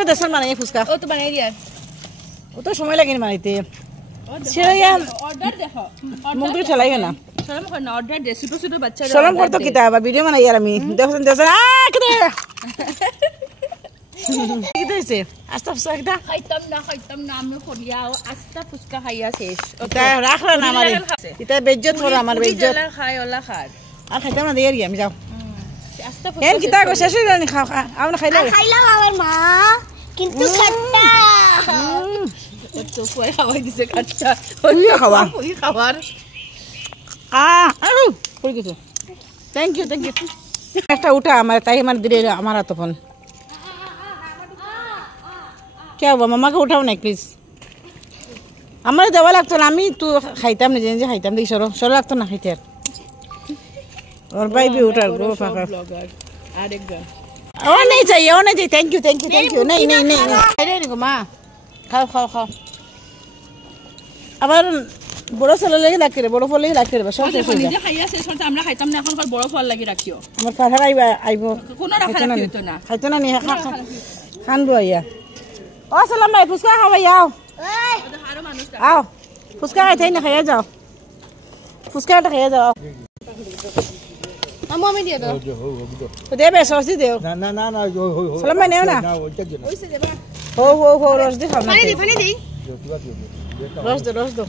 একটা দেশের মানে ফুচকা ও তো বানাই দিয়া ও তো সময় লাগে না বানাইতে সেয়া অর্ডার দেখো মুখ দিয়ে ঠেলাই না শরম কর না অর্ডার দে ছোট ছোট বাচ্চারা শরম করতো কিতা বা ভিডিও বানাই আর আমি দেখছেন দেখছেন কিতা কিতা হইছে আস্তা ফুচকা কিতা খাইতাম না আমি ফরিয়াও আস্তা ফুচকা খাইয়া শেষ তা রাখলা না আমারে কিতা বেজ্জত করো আমার বেজ্জত খাই ওলা খার আর খাইতাম না দিয়ে আমি যাও আস্তা এন কিতা কো শেষ হই না খাও আমরা খাইলাম আমার মা কিন্তু খাট্টা তো কই খাওয়াই দিছে কাচ্চা তুইও খাওয়া ওই খাবার পড়ে গেছে থ্যাংক ইউ একটা উঠা আমার তাই আমার দিলে আমার তখন क्या हुआ मम्मा को उठाओ ना प्लीज हमारे दवा लगता ना আমি তো খাইতাম না যে খাইতাম দেখি সরো লাগতো না খাইতে और भाई भी उठा गो पापा আরেকজন और नहीं चाहिए थैंक यू नहीं अरे नहीं मां खाओ আবার বড় ছেলে লাগি রাখতে বড় ফল লাগি রাখতে সব শেষ হয়ে নিজে খাইয়া শেষ হতে আমরা খাইতাম না এখন বড় ফল লাগি রাখিও আমার ফাড়া আইবো কোনো রাখা রাখিও না খাইতো না নি খান বইয়া ও সালাম ভাই ফুচকা খাওয়াই आओ আরো মানুষ आओ ফুচকা খাইতে না খাইয়া যাও ফুচকাটা খাইয়া যাও আমো আমি দিয়ে দাও তো দেবে সসি দেও না সালাম ভাই নেও না ওইসে দেবা हो রস দি খাও না পানি দেই রস দো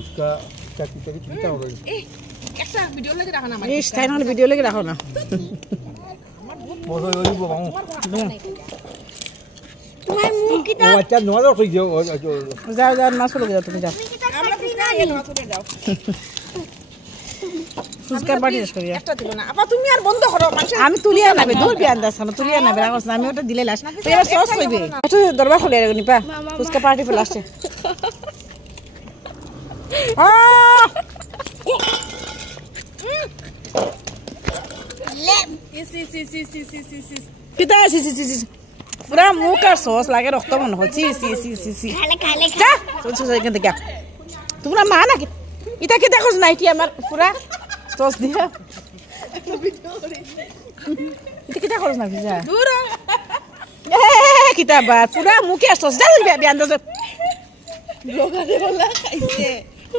उसका क्या चिंता हो रही এই একটা ভিডিও লাগে রাখা না আমার এই স্টাইল না ভিডিও লেগে রাখো না তোমার মুখ কি अच्छा नोरा तो जो যাও মাছ লগে যাও তুমি যাও আমরা ফুচকা খাইয়ে নাও করে দাও ফুচকা বাড়ি শেষ করিয়া একটা দিও না আপা তুমি আর বন্ধ করো মানুষ আমি তুলিয়া নাবে দূর বিয়ান দাস না তুলিয়া নাবে রাখছ না আমি ওটা দিলে লাস তো এবার সস কইবে একটু দরবার খুলে রাখো নিপা ফুচকা পার্টি ফেলে আসছে কিতা পুরা মুখ আর সস লাগে রক্ত মনে হচ্ছে খালে যা চলছে এখান থেকে তোমরা মা নাকি এটা কি দেখোস নাইটি আমার পুরা সস দিয়া এটা কি দেখোস না ভিজা দূর কিতা বাত পুরা মুখে আর সস যা বিয়ান দাস লোগারে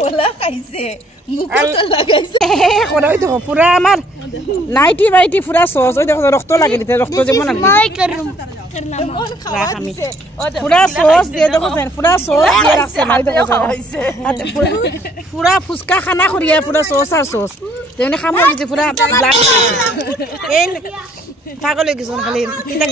ওলা খাইছে মুখত লাগাইছে কোনা হইতো পুরা আমার নাইটি বাইটি পুরা সস ওই দেখো রক্ত লাগে দিতে রক্ত যেমন আর मैं करना রাখ আমি পুরা সস দিয়ে দেখো পুরা সস দিয়ে রাখছে নাই দেখো পুরা ফুচকা খানা করিয়া পুরা সস আর সস তেমনি খামো দিতে পুরা ব্লাড এই পাগল হয়ে গেছে খালি কিতা